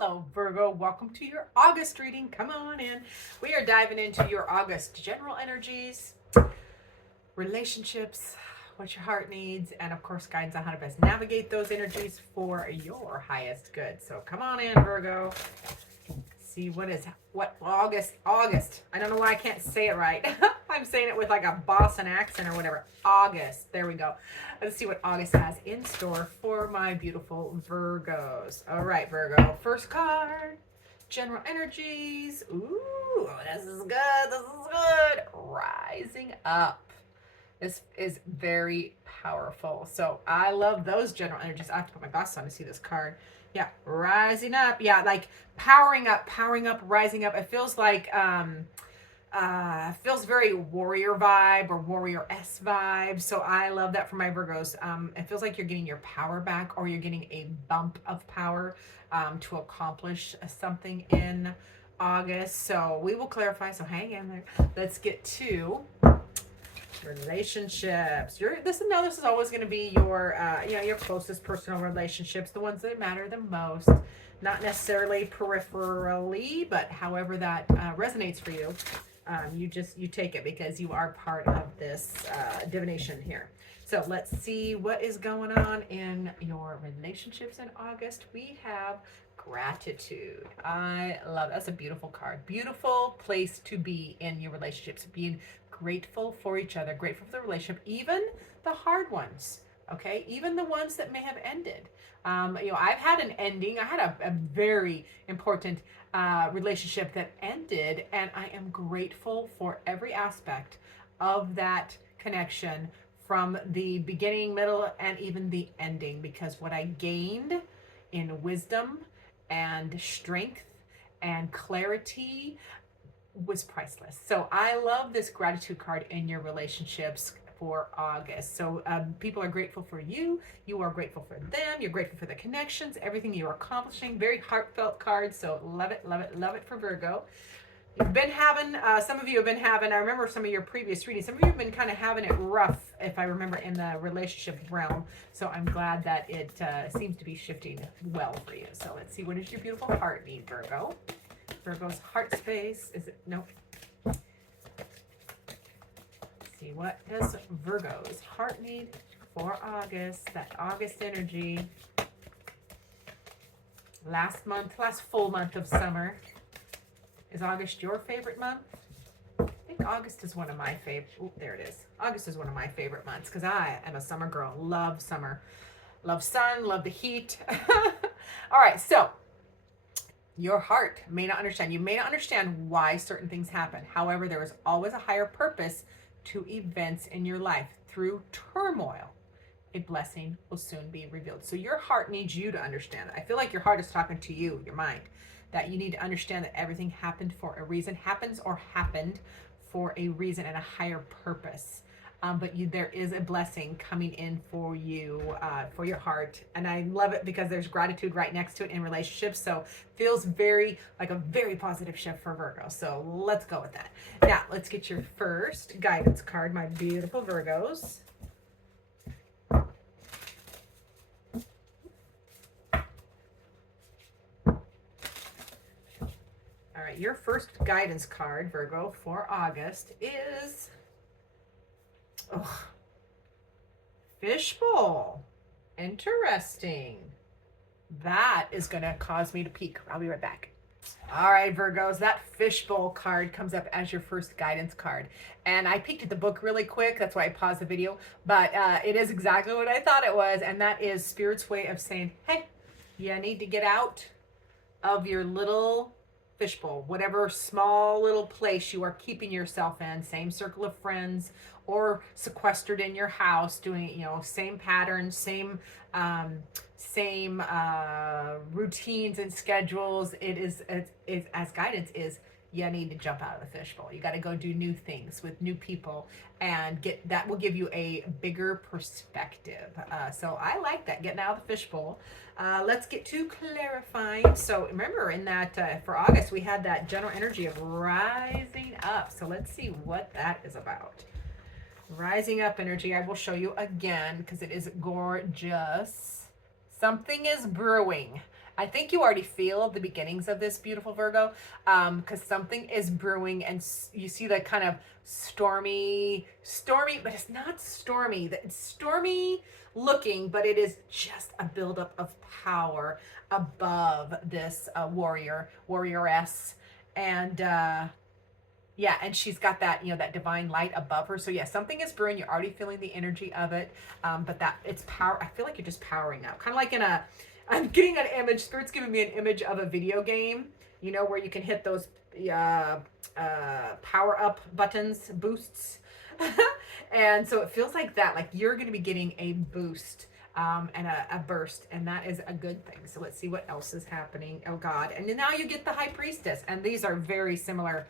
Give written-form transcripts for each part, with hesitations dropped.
Hello, Virgo. Welcome to your August reading. Come on in. We are diving into your August general energies, relationships, what your heart needs, and of course, guidance on how to best navigate those energies for your highest good. So come on in, Virgo. See what August. I don't know why I can't say it right. I'm saying it with like a Boston accent or whatever. August. There we go. Let's see what August has in store for my beautiful Virgos. All right, Virgo. First card. General energies. Ooh, this is good. This is good. Rising up. This is very powerful. So I love those general energies. I have to put my glasses on to see this card. Yeah, rising up. Yeah, like powering up, rising up. It feels like feels very warrior vibe or warrior-esque vibe. So I love that for my Virgos. It feels like you're getting your power back, or you're getting a bump of power to accomplish something in August. So we will clarify. So hang in there. Let's get to relationships. This is always going to be your your closest personal relationships, the ones that matter the most, not necessarily peripherally, but however that resonates for you. You take it because you are part of this divination here. So let's see what is going on in your relationships in August. We have gratitude. I love that's a beautiful card. Beautiful place to be in your relationships. Being grateful for each other, grateful for the relationship, even the hard ones. Okay, even the ones that may have ended. I've had an ending. I had a very important relationship that ended, and I am grateful for every aspect of that connection from the beginning, middle, and even the ending, because what I gained in wisdom and strength and clarity was priceless. So I love this gratitude card in your relationships for August. So people are grateful for you. You are grateful for them. You're grateful for the connections, everything you're accomplishing. Very heartfelt card. So love it, love it, love it for Virgo. You've been having, some of you have been having, I remember some of your previous readings, some of you have been kind of having it rough, if I remember, in the relationship realm. So I'm glad that it seems to be shifting well for you. So let's see, what does your beautiful heart need, Virgo? Virgo's heart space, is it, nope. See, what does Virgo's heart need for August? That August energy. Last full month of summer. Is August your favorite month? I think August is one of my favorite. Oh, there it is. August is one of my favorite months because I am a summer girl. Love summer. Love sun. Love the heat. All right, so your heart may not understand. You may not understand why certain things happen. However, there is always a higher purpose to events in your life. Through turmoil, a blessing will soon be revealed. So your heart needs you to understand. I feel like your heart is talking to you, your mind, that you need to understand that everything happened for a reason, happens or happened for a reason and a higher purpose. But there is a blessing coming in for you, for your heart. And I love it because there's gratitude right next to it in relationships. So feels very like a very positive shift for Virgo. So let's go with that. Now, let's get your first guidance card, my beautiful Virgos. All right, your first guidance card, Virgo, for August is fishbowl. Interesting. That is going to cause me to peek. I'll be right back. All right, Virgos, that fishbowl card comes up as your first guidance card. And I peeked at the book really quick. That's why I paused the video. But it is exactly what I thought it was. And that is Spirit's way of saying, hey, you need to get out of your little fishbowl, whatever small little place you are keeping yourself in, same circle of friends, or sequestered in your house, doing, same patterns, same routines and schedules. It's as guidance is, you need to jump out of the fishbowl. You got to go do new things with new people, and that will give you a bigger perspective. So I like that, getting out of the fishbowl. Let's get to clarifying. So remember, in that for August, we had that general energy of rising up. So let's see what that is about. Rising up energy, I will show you again because it is gorgeous. Something is brewing. I think you already feel the beginnings of this, beautiful Virgo, because something is brewing, and you see that kind of stormy, but it's not stormy. It's stormy looking, but it is just a buildup of power above this warrioress, and yeah, and she's got that, that divine light above her. So yeah, something is brewing. You're already feeling the energy of it, but that it's power. I feel like you're just powering up, kind of like I'm getting an image. Spirit's giving me an image of a video game, where you can hit those power up buttons, boosts. And so it feels like that, like you're going to be getting a boost and a burst, and that is a good thing. So let's see what else is happening. Oh God. And now you get the High Priestess, and these are very similar.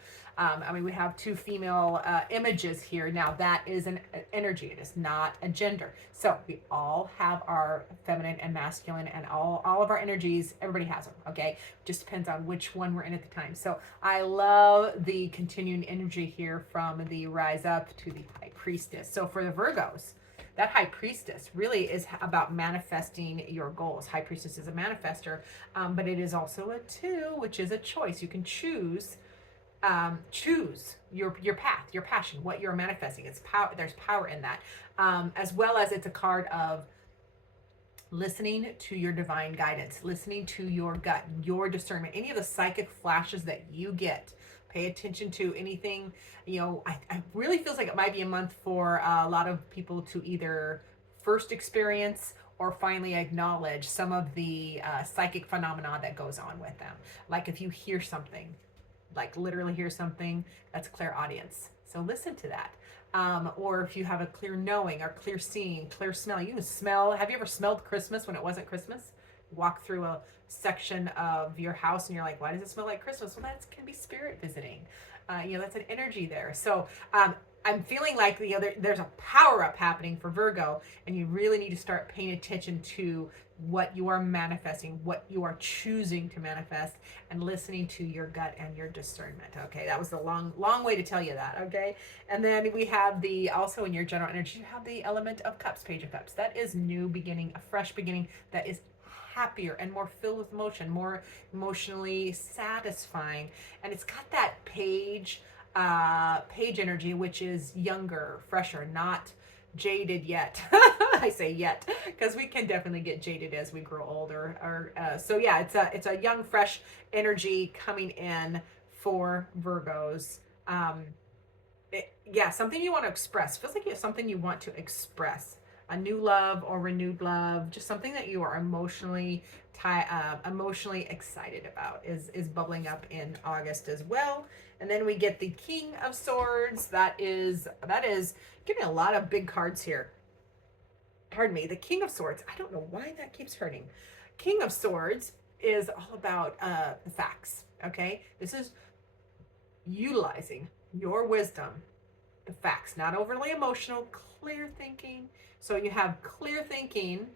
We have two female images here. Now that is an energy. It is not a gender. So we all have our feminine and masculine, and all of our energies. Everybody has them. Okay. Just depends on which one we're in at the time. So I love the continuing energy here from the Rise Up to the High Priestess. So for the Virgos, that High Priestess really is about manifesting your goals. High Priestess is a manifester, but it is also a 2, which is a choice. You can choose your path, your passion, what you're manifesting. It's power. There's power in that, as well as it's a card of listening to your divine guidance, listening to your gut, your discernment, any of the psychic flashes that you get. Pay attention to anything. I really feels like it might be a month for a lot of people to either first experience or finally acknowledge some of the psychic phenomena that goes on with them. Like if you hear something, like literally hear something, that's clairaudience. So listen to that. Or if you have a clear knowing or clear seeing, clear smelling, you can smell. Have you ever smelled Christmas when it wasn't Christmas? Walk through a section of your house and you're like, why does it smell like Christmas? Well, that can be spirit visiting. That's an energy there. So I'm feeling like there's a power up happening for Virgo, and you really need to start paying attention to what you are manifesting, what you are choosing to manifest, and listening to your gut and your discernment. Okay, that was a long way to tell you that. Okay, and then we have also in your general energy, you have the element of cups, Page of Cups. That is new beginning, a fresh beginning that is happier and more filled with emotion, more emotionally satisfying, and it's got that page energy, which is younger, fresher, not jaded yet. I say yet because we can definitely get jaded as we grow older. So yeah, it's a young, fresh energy coming in for Virgos. Something you want to express. Feels like you have something you want to express. A new love or renewed love, just something that you are emotionally excited about is bubbling up in August as well. And then we get the King of Swords. That is getting a lot of big cards here. Pardon me, the King of Swords. I don't know why that keeps hurting. King of Swords is all about the facts. Okay, this is utilizing your wisdom, the facts, not overly emotional, clear thinking. So you have clear thinking,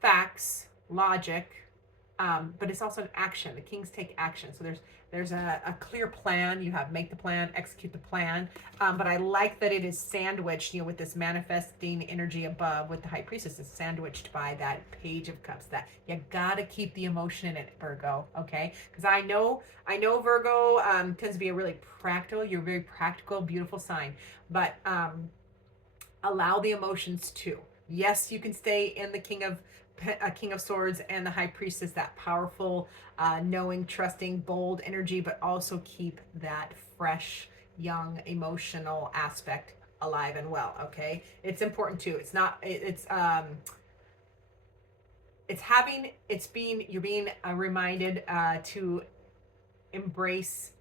facts, logic, but it's also an action. The kings take action. So there's a clear plan. You have make the plan, execute the plan. But I like that it is sandwiched, with this manifesting energy above with the High Priestess is sandwiched by that Page of Cups. That you gotta keep the emotion in it, Virgo. Okay, because I know Virgo tends to be you're a very practical, beautiful sign, but allow the emotions too. Yes, you can stay in the King of Swords and the High Priestess, that powerful, knowing, trusting, bold energy, but also keep that fresh, young, emotional aspect alive and well. Okay, it's important too. You're being reminded to embrace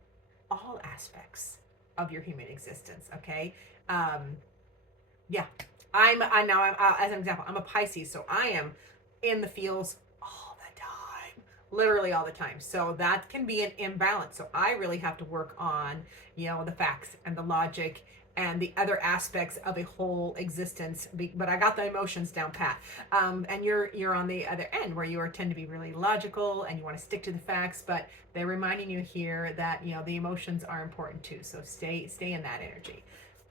all aspects of your human existence. Okay. I'm as an example, I'm a Pisces, so I am in the feels all the time, literally all the time. So that can be an imbalance. So I really have to work on, the facts and the logic and the other aspects of a whole existence. But I got the emotions down pat. And you're on the other end where you tend to be really logical and you want to stick to the facts, but they're reminding you here that, the emotions are important too. So stay in that energy.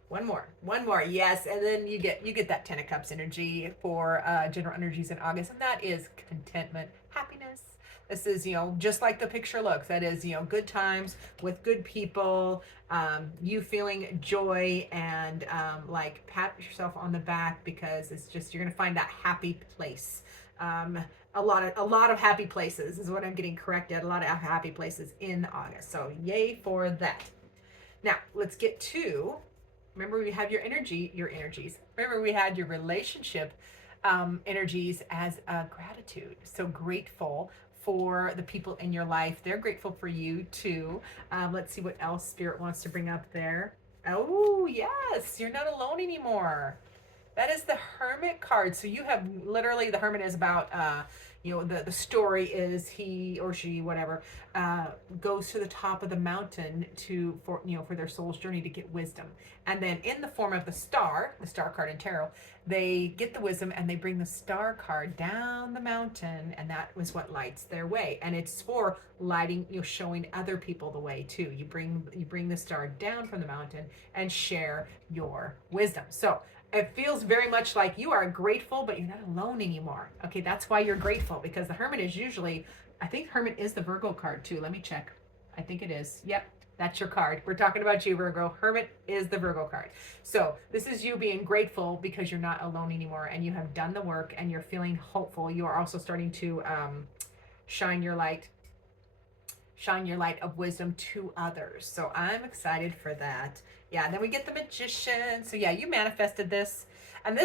One more, yes, and then you get that Ten of Cups energy for general energies in August, and that is contentment, happiness, This is, just like the picture looks. That is, good times with good people, you feeling joy and like pat yourself on the back because it's just, you're going to find that happy place. A lot of happy places is what I'm getting corrected. A lot of happy places in August. So yay for that. Now let's get to, remember we have your energies. Remember we had your relationship energies as gratitude. So grateful for the people in your life. They're grateful for you too. Let's see what else Spirit wants to bring up there. Oh, yes, you're not alone anymore. That is the Hermit card. So you have literally, the Hermit is about, the story is he or she, whatever, goes to the top of the mountain for their soul's journey to get wisdom. And then in the form of the star card in tarot, they get the wisdom and they bring the star card down the mountain, and that was what lights their way. And it's for lighting, showing other people the way too. You bring the star down from the mountain and share your wisdom. So it feels very much like you are grateful, but you're not alone anymore. Okay, that's why you're grateful, because the Hermit is usually, I think Hermit is the Virgo card too. Let me check. I think it is. Yep, that's your card. We're talking about you, Virgo. Hermit is the Virgo card. So this is you being grateful because you're not alone anymore and you have done the work and you're feeling hopeful. You are also starting to shine your light of wisdom to others. So I'm excited for that. Yeah, and then we get the Magician. So yeah, you manifested this. And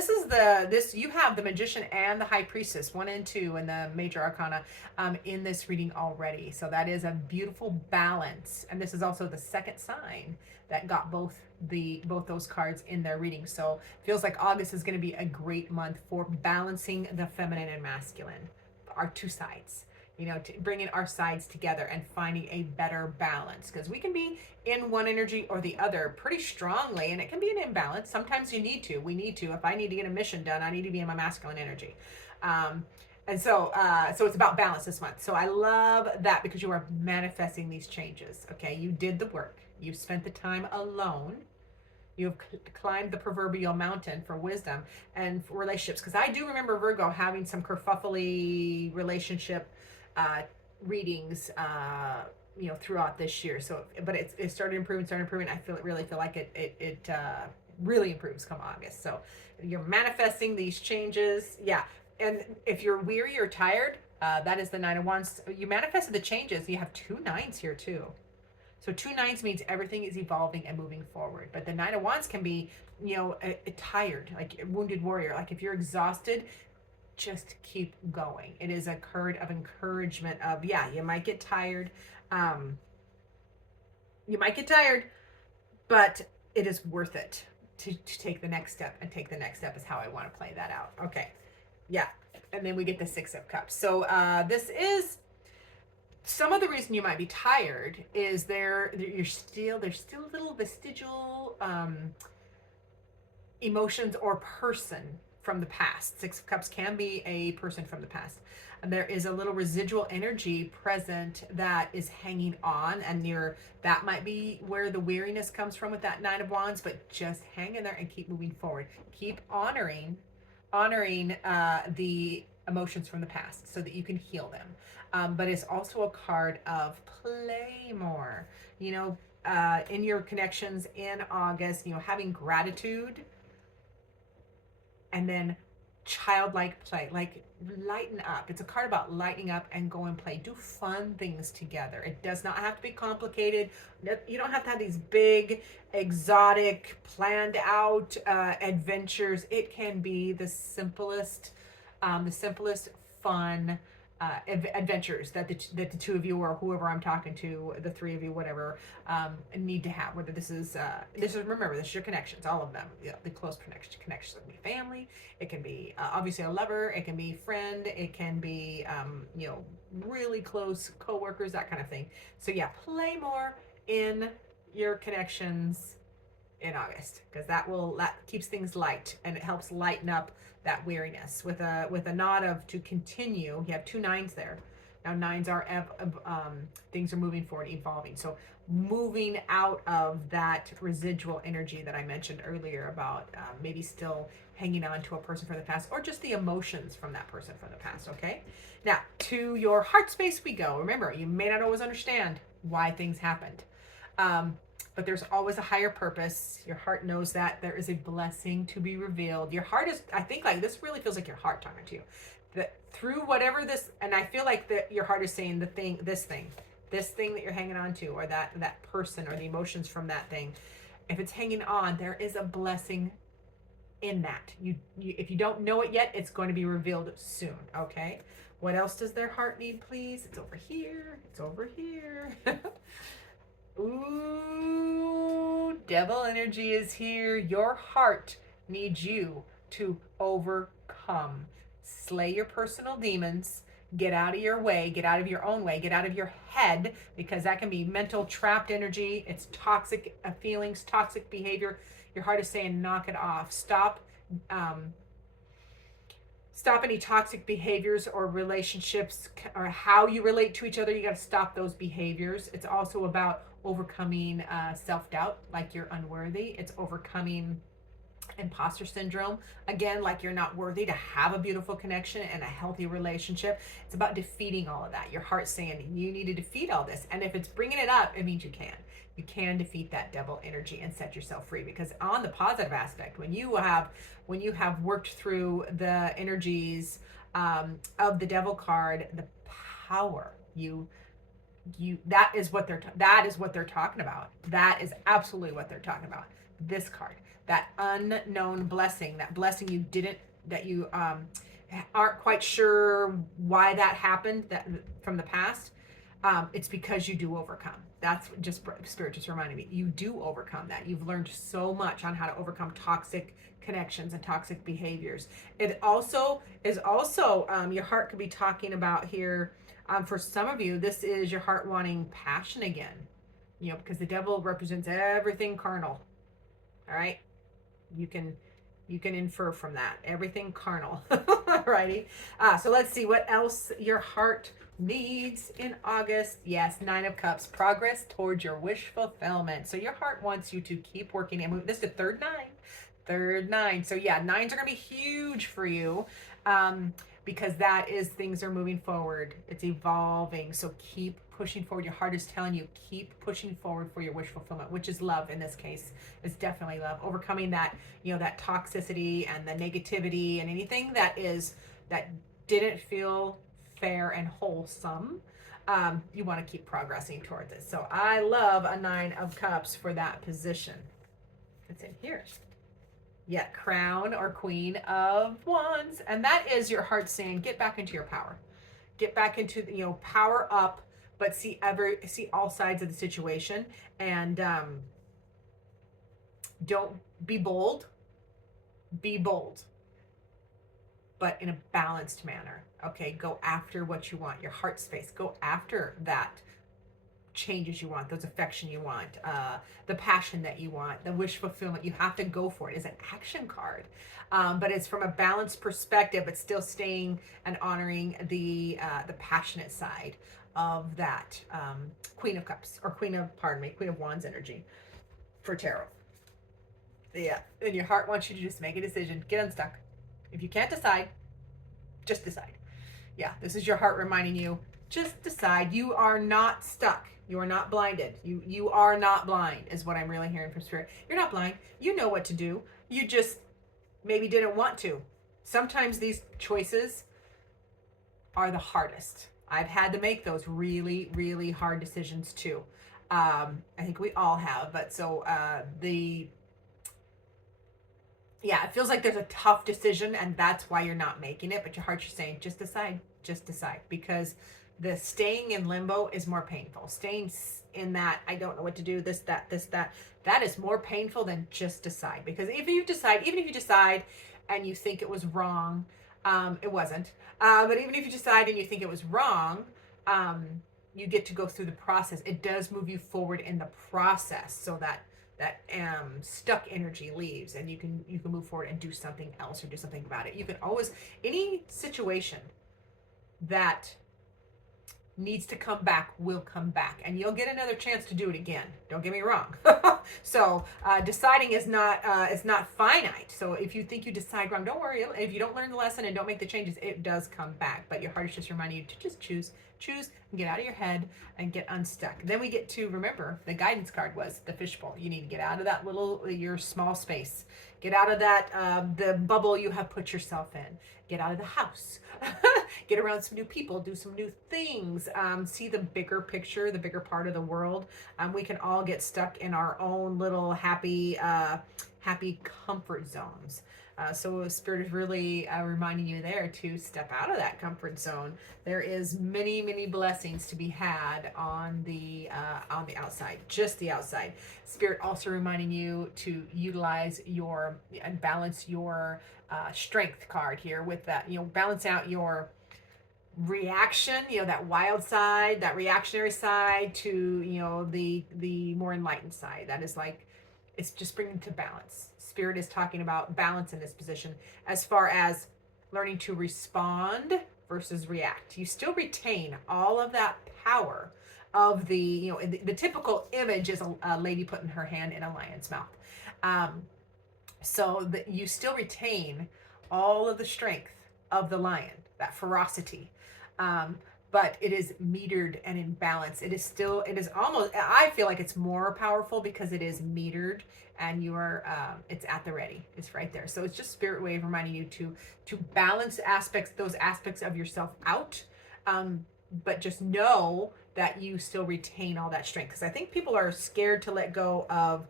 you have the Magician and the High Priestess, 1 and 2 in the Major Arcana in this reading already. So that is a beautiful balance. And this is also the second sign that got both those cards in their reading. So it feels like August is going to be a great month for balancing the feminine and masculine, our two sides. To bringing our sides together and finding a better balance, because we can be in one energy or the other pretty strongly, and it can be an imbalance. Sometimes we need to. If I need to get a mission done, I need to be in my masculine energy. And so it's about balance this month. So I love that because you are manifesting these changes. Okay, you did the work. You spent the time alone. You've climbed the proverbial mountain for wisdom and for relationships. Because I do remember Virgo having some kerfuffly relationship readings, throughout this year. So, but it started improving. I really feel like it really improves come August. So you're manifesting these changes. Yeah. And if you're weary or tired, that is the Nine of Wands. You manifested the changes. You have 2 9s here too. So 2 9s means everything is evolving and moving forward. But the Nine of Wands can be, tired, like a wounded warrior. Like if you're exhausted, just keep going. It is a card of encouragement of, you might get tired. But it is worth it to take the next step, and take the next step is how I want to play that out. Okay. Yeah. And then we get the 6 of Cups. So this is some of the reason you might be tired is there's still little vestigial emotions or person from the past. 6 of Cups can be a person from the past. And there is a little residual energy present that is hanging on, and that might be where the weariness comes from with that 9 of Wands, but just hang in there and keep moving forward. Keep honoring the emotions from the past so that you can heal them. But it's also a card of play more, in your connections in August, having gratitude, and then childlike play, like lighten up. It's a card about lightening up and go and play. Do fun things together. It does not have to be complicated. You don't have to have these big, exotic, planned out adventures. It can be the simplest fun adventures that the 2 of you, or whoever I'm talking to, the 3 of you, whatever, need to have. Whether this is remember, this is your connections, all of them. The close connections with me, family. It can be obviously a lover. It can be friend. It can be really close coworkers, that kind of thing. So yeah, play more in your connections in August, because that keeps things light, and it helps lighten up that weariness with a nod of to continue. You have 2 9s there. Now, nines are things are moving forward, evolving. So moving out of that residual energy that I mentioned earlier about maybe still hanging on to a person from the past, or just the emotions from that person from the past. Okay. Now, to your heart space we go. Remember, you may not always understand why things happened. But there's always a higher purpose. Your heart knows that there is a blessing to be revealed. Your heart is, I think, like, this really feels like your heart talking to you. That through whatever this, and I feel like that your heart is saying this thing that you're hanging on to, or that person, or the emotions from that thing. If it's hanging on, there is a blessing in that. You if you don't know it yet, it's going to be revealed soon. Okay. What else does their heart need, please? It's over here. It's over here. Ooh, devil energy is here. Your heart needs you to overcome. Slay your personal demons. Get out of your way. Get out of your own way. Get out of your head, because that can be mental trapped energy. It's toxic feelings, toxic behavior. Your heart is saying, knock it off. Stop any toxic behaviors or relationships, or how you relate to each other. You got to stop those behaviors. It's also about overcoming self-doubt, like you're unworthy. It's overcoming imposter syndrome, again, like you're not worthy to have a beautiful connection and a healthy relationship. It's about defeating all of that. Your heart's saying you need to defeat all this, and if it's bringing it up, it means you can defeat that devil energy and set yourself free. Because on the positive aspect, when you have worked through the energies of the devil card, the power, that is what they're talking about. That is absolutely what they're talking about. This card, that unknown blessing, that blessing that you aren't quite sure why that happened, that from the past. It's because you do overcome. That's just Spirit just reminding me. You do overcome that. You've learned so much on how to overcome toxic connections and toxic behaviors. It also is your heart could be talking about here. For some of you, this is your heart wanting passion again. Because the devil represents everything carnal. All right, you can infer from that everything carnal. Alrighty. So let's see what else your heart needs in August. Yes, 9 of Cups, progress towards your wish fulfillment. So your heart wants you to keep working and move. This is the third nine. So yeah, nines are gonna be huge for you. Because that is, things are moving forward. It's evolving. So keep pushing forward. Your heart is telling you, keep pushing forward for your wish fulfillment, which is love in this case. It's definitely love. Overcoming that, that toxicity and the negativity and anything that didn't feel fair and wholesome. You want to keep progressing towards it. So I love a 9 of Cups for that position. It's in here. Yeah, Crown or Queen of Wands. And that is your heart saying, get back into your power. Get back into, power up, but see all sides of the situation. And don't be bold. Be bold, but in a balanced manner. Okay, go after what you want. Your heart space. Go after that changes you want, those affection you want, the passion that you want, the wish fulfillment. You have to go for it. It's an action card, but it's from a balanced perspective, but still staying and honoring the passionate side of that Queen of Cups, or Queen of Wands energy for tarot. Yeah, and your heart wants you to just make a decision. Get unstuck. If you can't decide, just decide. Yeah, this is your heart reminding you, just decide. You are not stuck. You are not blinded. You are not blind, is what I'm really hearing from Spirit. You're not blind. You know what to do. You just maybe didn't want to. Sometimes these choices are the hardest. I've had to make those really, really hard decisions too. I think we all have. But so it feels like there's a tough decision, and that's why you're not making it. But your heart's just saying, just decide. Because the staying in limbo is more painful. Staying in that, I don't know what to do, this, that, that is more painful than just decide. Because even if you decide and you think it was wrong, it wasn't. But even if you decide and you think it was wrong, you get to go through the process. It does move you forward in the process, so that stuck energy leaves, and you can move forward and do something else, or do something about it. You can always, any situation that needs to come back will come back, and you'll get another chance to do it again. Don't get me wrong. So deciding is not finite. So if you think you decide wrong, don't worry. If you don't learn the lesson and don't make the changes, it does come back. But your heart is just reminding you to just choose, and get out of your head and get unstuck. Then we get to remember the guidance card was the fishbowl. You need to get out of that your small space. Get out of that the bubble you have put yourself in. Get out of the house. Get around some new people. Do some new things. See the bigger picture, the bigger part of the world. We can all get stuck in our own little happy comfort zones. So Spirit is really reminding you there to step out of that comfort zone. There is many, many blessings to be had on the outside, just the outside. Spirit also reminding you to utilize and balance your strength card here with that. Balance out your reaction, that wild side, that reactionary side to, the more enlightened side. That is like, it's just bringing to balance. Spirit is talking about balance in this position as far as learning to respond versus react. You still retain all of that power of the typical image is a lady putting her hand in a lion's mouth. So that you still retain all of the strength of the lion, that ferocity. But it is metered and in balance. It is almost, I feel like it's more powerful because it is metered and it's at the ready. It's right there. So it's just Spirit way of reminding you to balance those aspects of yourself out. But just know that you still retain all that strength. Because I think people are scared to let go of,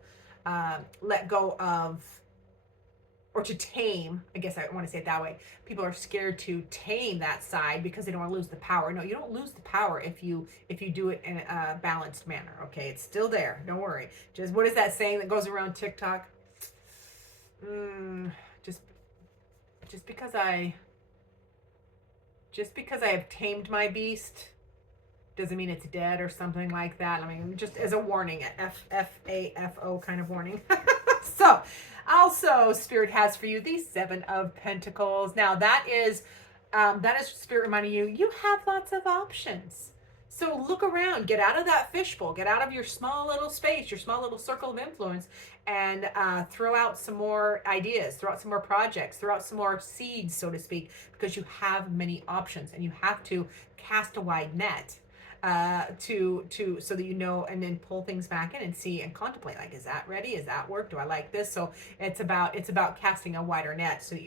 or to tame, I guess I want to say it that way. People are scared to tame that side because they don't want to lose the power. No, you don't lose the power if you do it in a balanced manner. Okay, it's still there. Don't worry. Just, what is that saying that goes around TikTok? Just because I have tamed my beast doesn't mean it's dead or something like that. I mean, just as a warning, FAFO kind of warning. So, also, Spirit has for you the Seven of Pentacles. Now, that is Spirit reminding you have lots of options. So look around, get out of that fishbowl, get out of your small little space, your small little circle of influence, and throw out some more ideas, throw out some more projects, throw out some more seeds, so to speak, because you have many options and you have to cast a wide net. So that and then pull things back in and see and contemplate, like, is that ready? Is that work? Do I like this? So it's about casting a wider net so that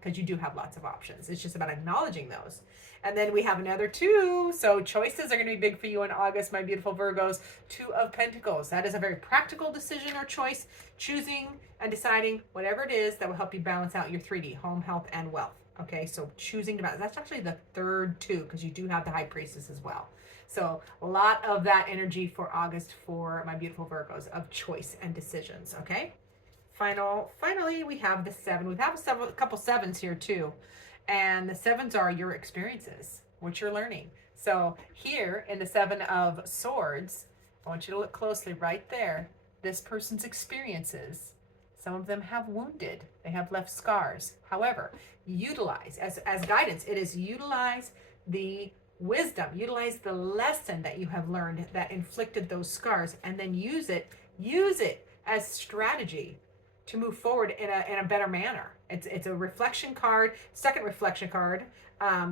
because you do have lots of options. It's just about acknowledging those. And then we have another two. So choices are going to be big for you in August, my beautiful Virgos. Two of Pentacles. That is a very practical decision or choice, choosing and deciding whatever it is that will help you balance out your 3D, home, health, and wealth. Okay, so choosing to balance. That's actually the third two, because you do have the High Priestess as well. So a lot of that energy for August for my beautiful Virgos of choice and decisions, okay? Finally, we have the 7. We have a couple 7s here too. And the 7s are your experiences, what you're learning. So here in the 7 of Swords, I want you to look closely right there. This person's experiences. Some of them have wounded. They have left scars. However, utilize, as guidance, it is utilize the wisdom, utilize the lesson that you have learned that inflicted those scars, and then use it as strategy to move forward in a better manner. It's a reflection card, second reflection card.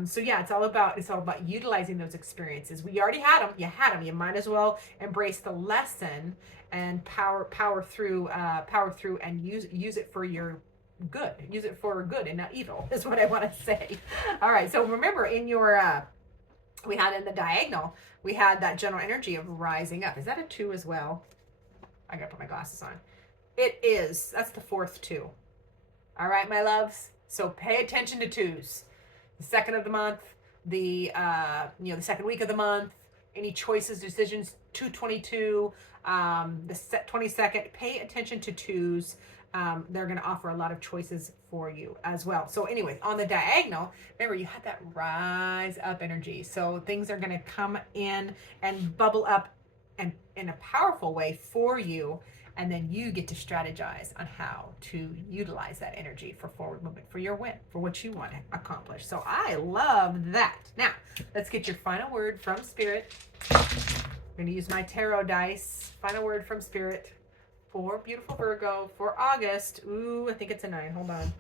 So yeah, it's all about utilizing those experiences. We already had them. You might as well embrace the lesson and power through and use it for your good. Use it for good and not evil is what I want to say. All right. So remember, in your we had in the diagonal, we had that general energy of rising up. Is that a 2 as well? I gotta put my glasses on. It is. That's the 4th 2. All right, my loves. So pay attention to 2s. The 2nd of the month, the the second week of the month, any choices, decisions, 222, the 22nd. Pay attention to 2s. They're going to offer a lot of choices for you as well. So anyways, on the diagonal, remember you had that rise up energy. So things are going to come in and bubble up and in a powerful way for you And then you get to strategize on how to utilize that energy for forward movement, for your win, for what you want to accomplish. So I love that. Now, let's get your final word from Spirit. I'm going to use my tarot dice. Final word from Spirit for beautiful Virgo for August. Ooh, I think it's a 9. Hold on.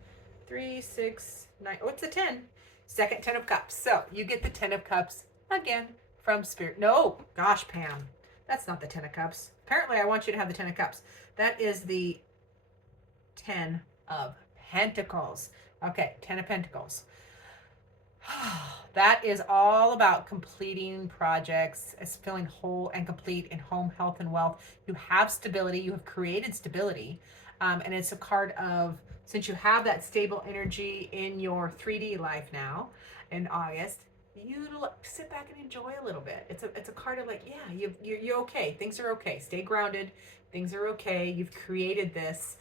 3, 6, 9. Oh, it's a 10. Second 10 of Cups. So you get the 10 of Cups again from Spirit. No, gosh, Pam. That's not the 10 of Cups. Apparently, I want you to have the 10 of Cups. That is the 10 of Pentacles. Okay, 10 of Pentacles. That is all about completing projects, as feeling whole and complete in home, health, and wealth. You have stability. You have created stability. And it's a card of, since you have that stable energy in your 3D life now in August, you sit back and enjoy a little bit. It's a card of like, yeah, you're okay. Things are okay. Stay grounded. Things are okay. You've created this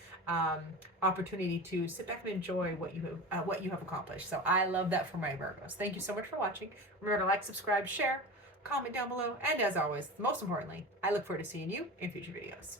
opportunity to sit back and enjoy what you have accomplished. So I love that for my Virgos. Thank you so much for watching. Remember to like, subscribe, share, comment down below, and as always, most importantly, I look forward to seeing you in future videos.